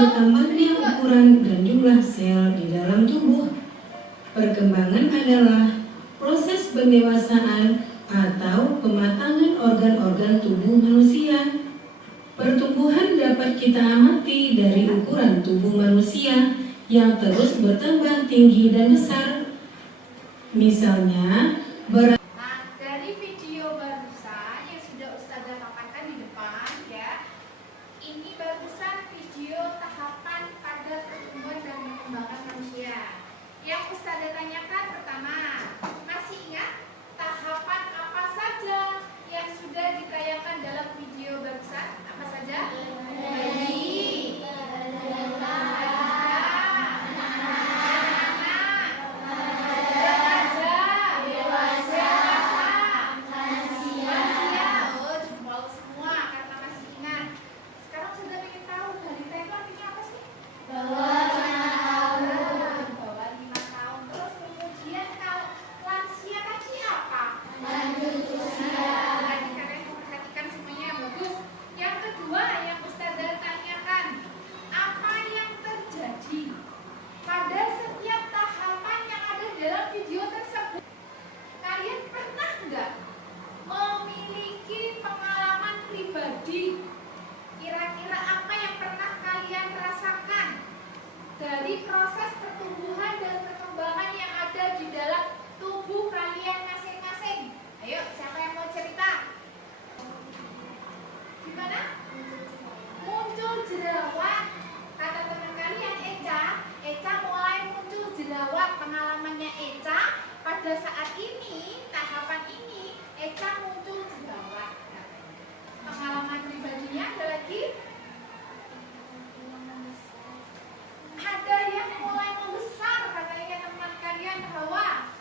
bertambahnya ukuran dan jumlah sel di dalam tubuh. Perkembangan adalah proses pendewasaan atau pematangan organ-organ tubuh manusia. Pertumbuhan dapat kita amati dari ukuran tubuh manusia yang terus bertambah tinggi dan besar. Misalnya, dari video barusan yang sudah Ustazah paparkan di depan ya, ini barusan video tahapan pada pertumbuhan dan perkembangan manusia. Yang Ustazah tanyakan pertama, masih ingat tahapan apa saja yang sudah ditayangkan dalam video barusan? Apa saja? Dari proses pertumbuhan dan perkembangan yang ada di dalam tubuh kalian masing-masing. Ayo, siapa yang mau cerita? Gimana? Muncul jerawat. Kata teman kalian Eca mulai muncul jerawat. Pengalamannya Eca pada saat ini, tahapan ini, Eca muncul jerawat. Pengalaman pribadinya ada lagi? Ada yang mulai membesar, katanya teman kalian Hawa.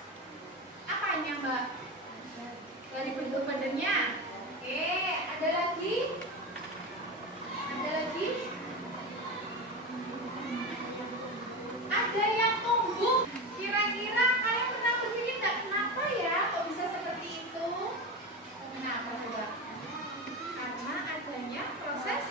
Apanya, Mbak? Dari bentuk badannya. Oke, ada lagi? Ada lagi? Ada yang tumbuh. Kira-kira kalian pernah berpikir nggak kenapa ya kok bisa seperti itu? Kenapa coba? Karena adanya proses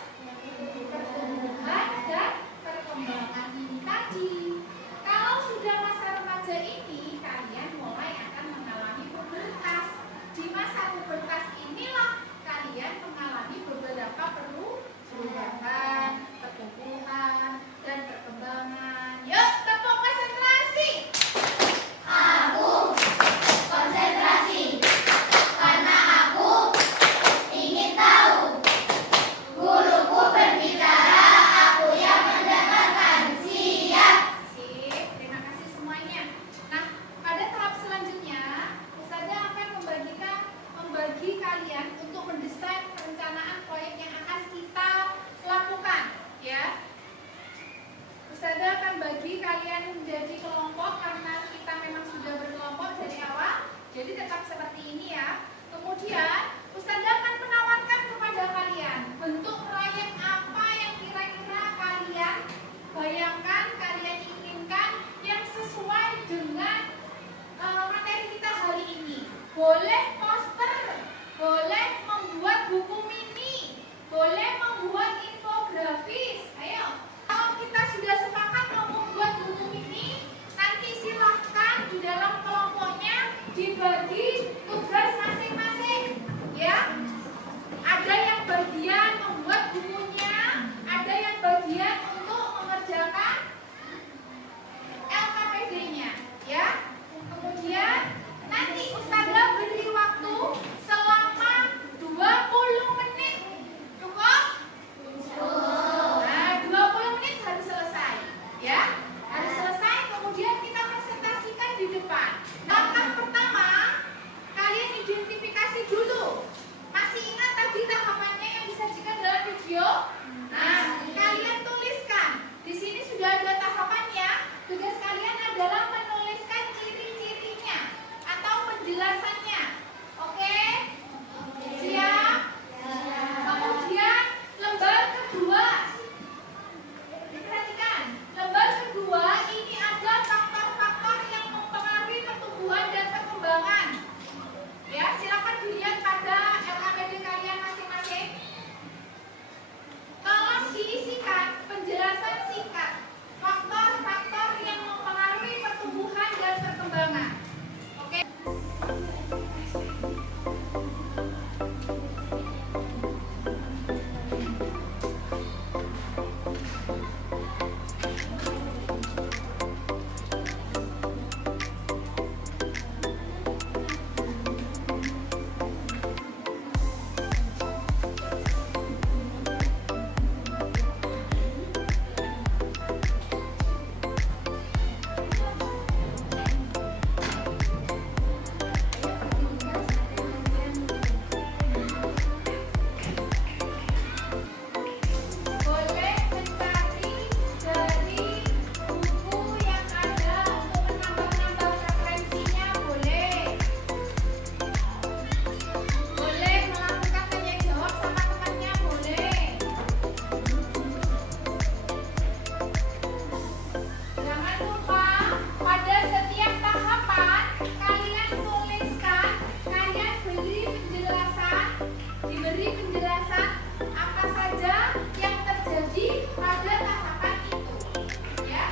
pertumbuhan dan perkembangan ini tadi. Kalau sudah masa remaja ini, kalian mulai akan mengalami pubertas. Di masa pubertas inilah kalian mengalami beberapa perubahan, pertumbuhan, dan perkembangan. Yuk, tepuk konsentrasi. Aku konsentrasi karena aku ingin tahu. Guruku berbicara, aku yang mendengarkan. Siap. Sip, terima kasih semuanya. Nah, pada tahap selanjutnya, Ustazah akan membagi kalian untuk mendesain perencanaan proyek yang akan kita lakukan, ya. Ustazah akan bagi kalian menjadi kelompok karena kita memang sudah berkelompok dari awal. Jadi tetap seperti ini ya. Kemudian Ustazah akan menawarkan kepada kalian bentuk proyek apa yang kira-kira kalian bayangkan, kalian inginkan yang sesuai dengan materi kita hari ini. Boleh poster, boleh membuat buku mini, boleh membuat infografis. Ayo, kalau kita sudah sepakat mau membuat buku mini, nanti silahkan di dalam kelompoknya dibagi tugas masing-masing, ya. pada tahapan itu. Ya.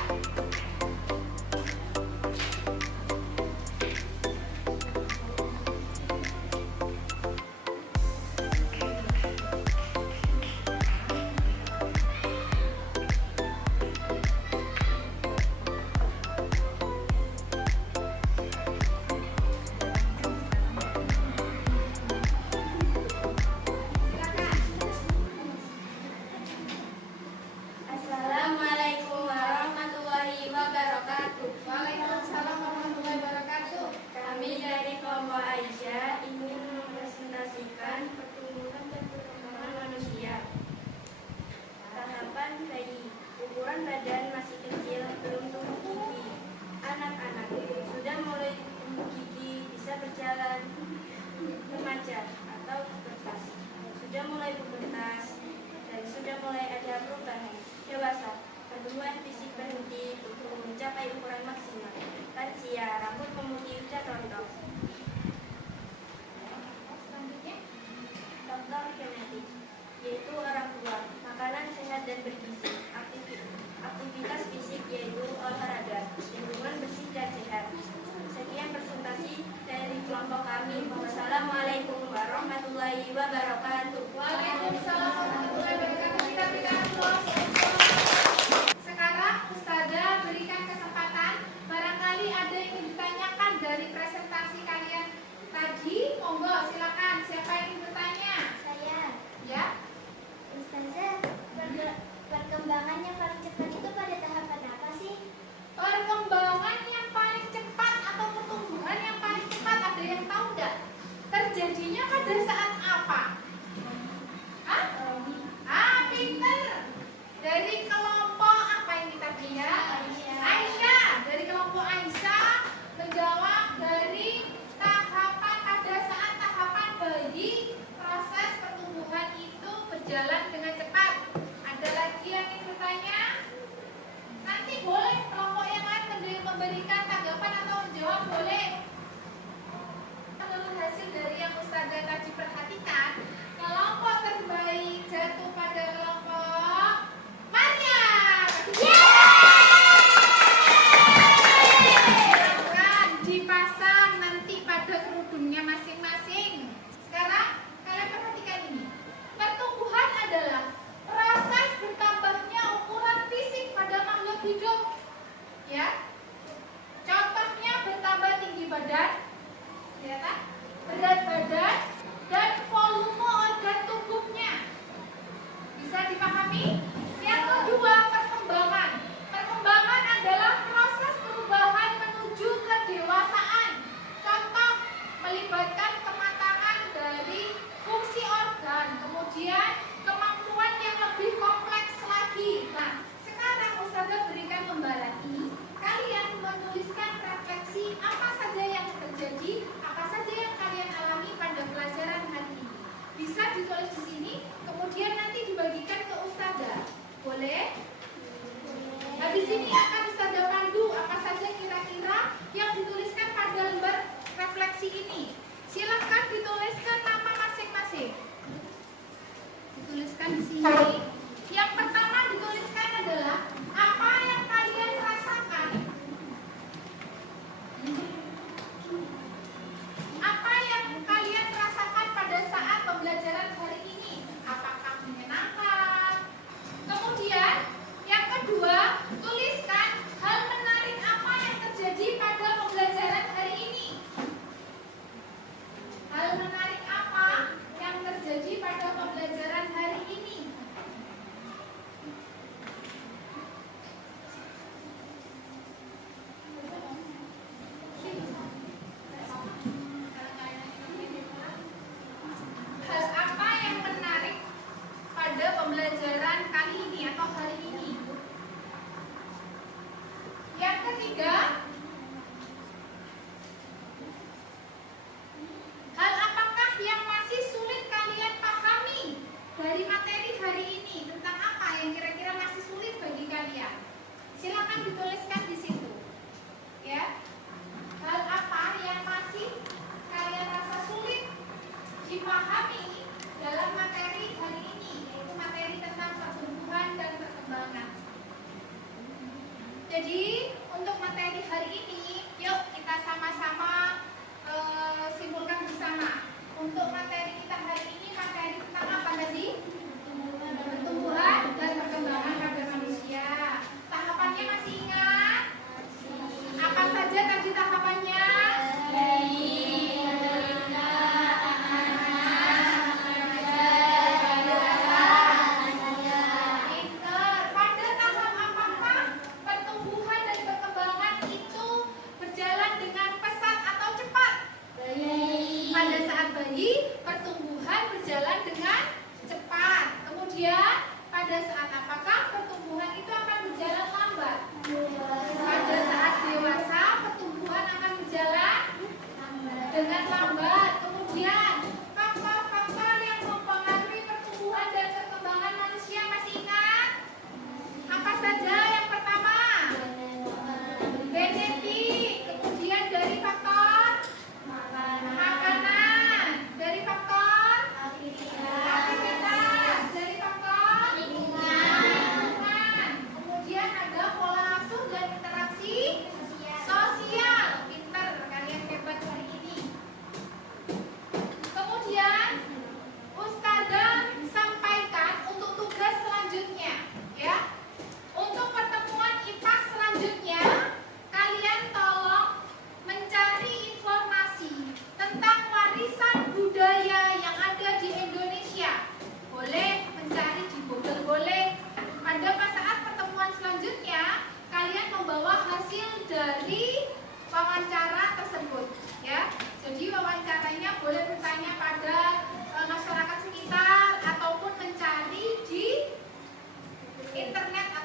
Assalamualaikum warahmatullahi wabarakatuh. Waalaikumsalam warahmatullahi wabarakatuh. Kami dari kelompok Aisyah ingin mempresentasikan pertumbuhan dan perkembangan manusia. Tahapan bayi, ukuran badan masih kecil, belum tumbuh gigi. Anak-anak sudah mulai tumbuh gigi, bisa berjalan. Remaja atau pubertas sudah mulai pubertas dan sudah mulai ada perubahan. Dewasa, pertumbuhan fisik berhenti untuk mencapai ukuran maksimal. Lansia, rambut memutih sudah rontok. Selanjutnya, Faktor genetik, yaitu orang tua, makanan sehat dan bergizi, aktivitas fisik yaitu olahraga, lingkungan bersih dan sehat. Sekian presentasi dari kelompok kami. Wassalamualaikum warahmatullahi wabarakatuh. Waalaikumsalam warahmatullahi wabarakatuh. Kita berikan aplaus. Sekarang Ustazah berikan kesempatan, barangkali ada yang ingin ditanyakan dari presentasi kalian tadi. Monggo silakan, siapa yang ingin bertanya? Saya, Ya. Ustazah, perkembangan yang paling cepat itu pada tahapan apa sih? Perkembangan yang paling cepat atau pertumbuhan yang paling cepat, ada yang tahu enggak? Terjadinya pada saat apa? Hah? Pinter. Dari kelompok apa yang kita punya? Aisyah. Dari kelompok Aisyah menjawab dari tahapan pada saat tahapan bayi, proses pertumbuhan itu berjalan dengan cepat. Ada lagi yang ingin bertanya? Nanti boleh kelompok yang lain memberikan tanggapan atau menjawab, boleh. Menurut hasil dari yang Ustazah tadi perhatikan, kelompok terbaik jatuh pada kelompok Maria. Silakan dipasang nanti pada kerudungnya masing-masing. Sekarang kalian perhatikan ini. Pertumbuhan adalah proses bertambahnya ukuran fisik pada makhluk hidup. Ya. Contohnya bertambah tinggi badan, ya kan? Berat badan dan volume organ tubuhnya. Bisa dipahami? Yang kedua, perkembangan. Perkembangan adalah proses perubahan menuju kedewasaan. Contoh melibatkan kematangan dari fungsi organ, kemudian kemampuan yang lebih kompleks lagi. Nah, sekarang Ustazah berikan lembaran ini. Kalian menuliskan refleksi apa saja yang terjadi, apa saja yang kalian alami pada pelajaran hari ini. Bisa ditulis di sini, kemudian nanti dibagikan ke Ustazah. Boleh? Habis ini akan Ustazah pandu apa saja kira-kira yang dituliskan pada lembar refleksi ini. Silakan dituliskan nama masing-masing. Dituliskan di sini. Yang pertama dituliskan adalah apa yang kalian rasakan. Apa yang kalian rasakan pada saat pembelajaran hari ini? Apakah menyenangkan? Kemudian yang kedua, tuliskan hal menarik apa yang terjadi pada pembelajaran hari ini. Hal menarik apa yang terjadi pada pembelajaran hari ini? Jadi untuk materi hari ini, yuk kita sama-sama simpulkan bersama. Untuk materi kita hari ini, materi tentang apa tadi? Pertumbuhan dan perkembangan pada manusia. Tahapannya masih ingat? Apa saja tadi tahapannya? Internet